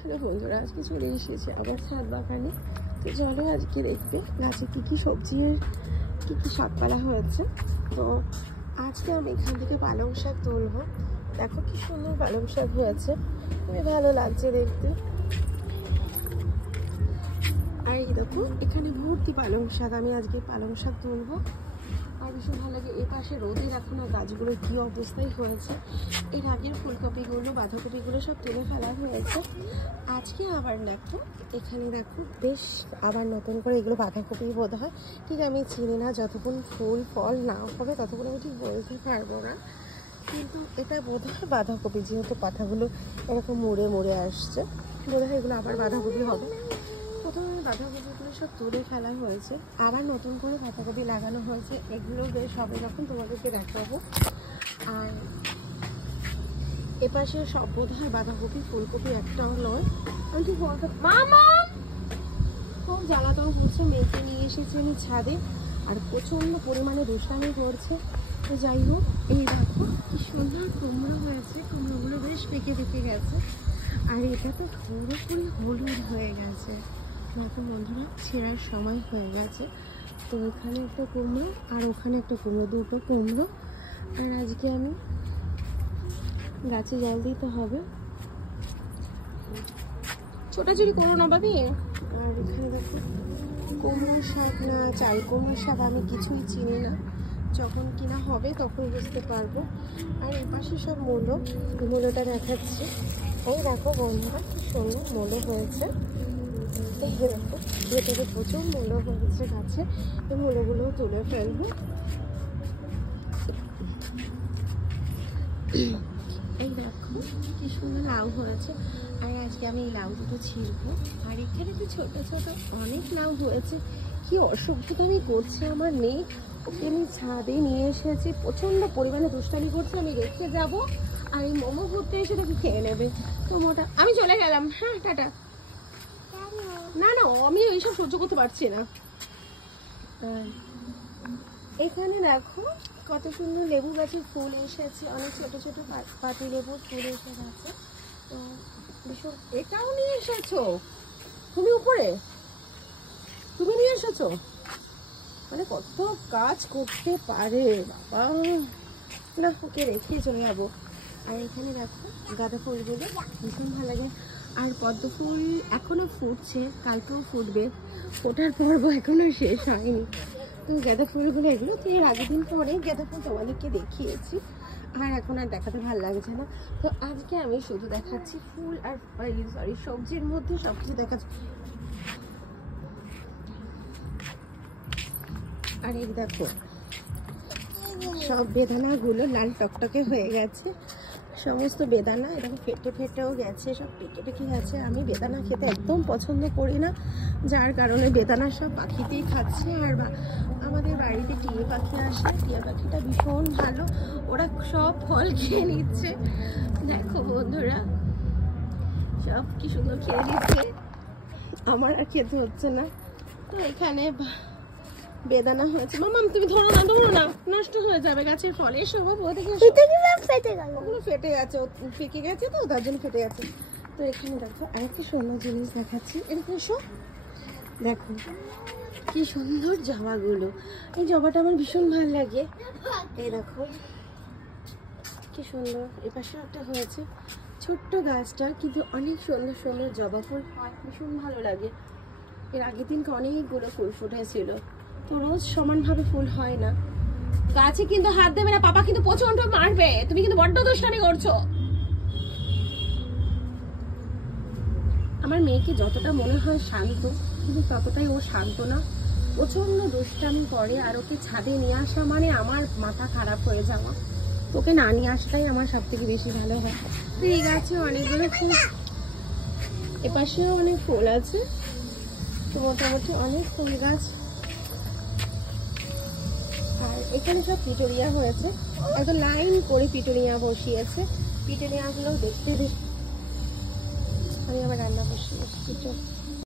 Hello বন্ধুরা, আজকে চলে এসেছে আবার ছাদ বাগানে। তো চলো আজকে দেখবে গাছে কী কী সবজির কী কী শাকপালা হয়েছে। তো আজকে আমি এখান থেকে পালং শাক তুলবো। দেখো কি সুন্দর পালং শাক হয়েছে, খুবই ভালো লাগছে দেখতে। আর এই দেখো এখানে ভর্তি পালং শাক, আমি আজকে পালং শাক তুলবো। আর ভীষণ ভালো লাগে। এ পাশে রোদে দেখো না গাছগুলো কি অবস্থায় হয়েছে। এর আগের ফুলকপিগুলো বাঁধাকপিগুলো সব তুলে ফেলা হয়েছে। আজকে আবার দেখো এখানে দেখো বেশ আবার নতুন করে এগুলো বাঁধাকপি বোধ হয়, ঠিক আমি চিনি না, যতক্ষণ ফুল ফল না হবে ততক্ষণ আমি ঠিক বলতে পারবো না। কিন্তু এটা বোধ হয় বাঁধাকপি, যেহেতু পাতাগুলো এরকম মুড়ে মুড়ে আসছে, বোধ হয় এগুলো আবার বাঁধাকপি হবে। প্রথমে বাঁধাকপিগুলো সব তুলে ফেলা হয়েছে, আবার নতুন করে বাঁধাকপি লাগানো হয়েছে। এগুলো বেশ হবে যখন তোমাদেরকে দেখাবো। আর এপাশে সব বোধ হয় বাঁধাকপি, ফুলকপি একটাও নয়। আমি ঠিক বলতে মামা খুব জ্বালাতন করছে। মেয়েকে নিয়ে এসেছি আমি ছাদে, আর প্রচণ্ড পরিমাণে দুষ্টামি করছে। তো যাই হোক, এই দেখো কি সুন্দর কুমড়ো হয়েছে, কুমড়োগুলো বেশ পেকে পেকে গেছে। আর এটা তো পুরোপুরি হলুদ হয়ে গেছে। দেখো বন্ধুরা, ছেঁড়ার সময় হয়ে গেছে। তো এখানে একটা কুমড়ো আর ওখানে একটা কুমড়ো, দুটো কুমড়ো। আর আজকে আমি গাছে জল দিতে হবে, ছোটাছুটি করো না বাবি। আর এখানে দেখো কুমড়ো শাক না চাল কুমড়ো শাক আমি কিছুই চিনি না, যখন কিনা হবে তখন বুঝতে পারবো। আর এই পাশে সব মূলোটা দেখাচ্ছে। এই দেখো বন্ধুরা কি সুন্দর মূলো হয়েছে। এই দেখো ভেতরে প্রচুর মূলো হয়েছে গাছে, এই মূলোগুলো তুলে ফেলবো। এই দেখো কি সুন্দর লাউ হয়েছে। আর আজকে আমি এই লাউ দুটো ছিঁড়বো। আর এখানে তো ছোট ছোট অনেক লাউ হয়েছে। কি অসুবিধা আমি করছি আমার মেয়ে, ওকে আমি ছাদে নিয়ে এসেছি, প্রচন্ড পরিমাণে দুষ্টামি করছে। আমি রেখে যাব আর এই মোমো ঘুরতে এসে তাকে খেয়ে নেবে। মোমোটা আমি চলে গেলাম, হ্যাঁ টাটা। না না, আমি এইসব সহ্য করতে পারছি না। এখানে দেখো কত সুন্দর লেবু গাছের ফুল এসেছে, অনেক ছোট ছোট পাতি লেবুর ফুল এসে গেছে। তো ভীষণ, এটাও নিয়ে এসেছো তুমি? উপরে তুমি নিয়ে এসেছো, মানে কত কাজ করতে পারে বাবা। না, ওকে রেখে চলে যাবো। আর এখানে দেখো গাঁদা ফুলগুলো ভীষণ ভালো লাগে। আর পদ্ম ফুল এখনো ফুটছে, কালকেও ফুটবে, ফোটার পর্ব এখনো শেষ হয়নি। তো গাঁদা ফুলগুলো এগুলো তো এর আগের দিন পরে গাঁদা ফুল তোমাদেরকে দেখিয়েছি, আর এখন আর দেখাতে ভালো লাগছে না। তো আজকে আমি শুধু দেখাচ্ছি ফুল আর সরি সবজির মধ্যে সব কিছু দেখাচ্ছি। আর এই দেখো সব বেদানাগুলো লাল টকটকে হয়ে গেছে, সমস্ত বেদানা এরকম ফেটে ফেটেও গেছে, সব পেকে পেকে গেছে। আমি বেদানা খেতে একদম পছন্দ করি না, যার কারণে বেদানা সব পাখিতেই খাচ্ছে। আর আমাদের বাড়িতে টিয়া পাখি আসে, টিয়া পাখিটা ভীষণ ভালো, ওরা সব ফল খেয়ে নিচ্ছে। দেখো বন্ধুরা সব কি সুন্দর খেয়ে নিচ্ছে, আমার আর খেতে হচ্ছে না। তো এখানে বেদানা হয়েছে। মামা তুমি ধরো না, ধরো না, নষ্ট হয়ে যাবে গাছের ফল। এসো বাবু, ওদিকে ফেটে গেল, ওগুলো ফেটে গেছে, পেকে গেছে তো তার জন্য ফেটে গেছে। তো এখানে দেখো আরেকটা সুন্দর জিনিস দেখাচ্ছি, এরকম এসো দেখো কি সুন্দর জবাগুলো। এই জবাটা আমার ভীষণ ভালো লাগে। এই দেখো কি সুন্দর, এপাশে একটা হয়েছে ছোট্ট গাছটা, কিন্তু অনেক সুন্দর সুন্দর জবা ফুল হয়, ভীষণ ভালো লাগে। এর আগের দিনকে অনেকগুলো ফুল ফুটেছিল। তো রোজ সমানভাবে ফুল হয় না। গাছে কিন্তু হাত দেবে না, পাপা কিন্তু প্রচন্ড মারবে, তুমি কিন্তু বড্ড দুষ্টামি করছো। আমার মেয়েকে যতটা মনে হয় শান্ত, কিন্তু ততটাই ও শান্ত না, প্রচন্ড দুষ্টামি করে। আর ওকে ছাদে নিয়ে আসা মানে আমার মাথা খারাপ হয়ে যাওয়া, ওকে না নিয়ে আসাটাই আমার সব থেকে বেশি ভালো হয়। তো এই গাছে অনেকগুলো ফুল, এপাশেও অনেক ফুল আছে, তো মোটামুটি অনেক ফুল গাছ। আর এখানে সব পিটোরিয়া হয়েছে, একদম লাইন করে পিটোরিয়া বসিয়েছে। পিটোরিয়া গুলো দেখতে আমি আবার রান্না বসিয়ে এসেছি।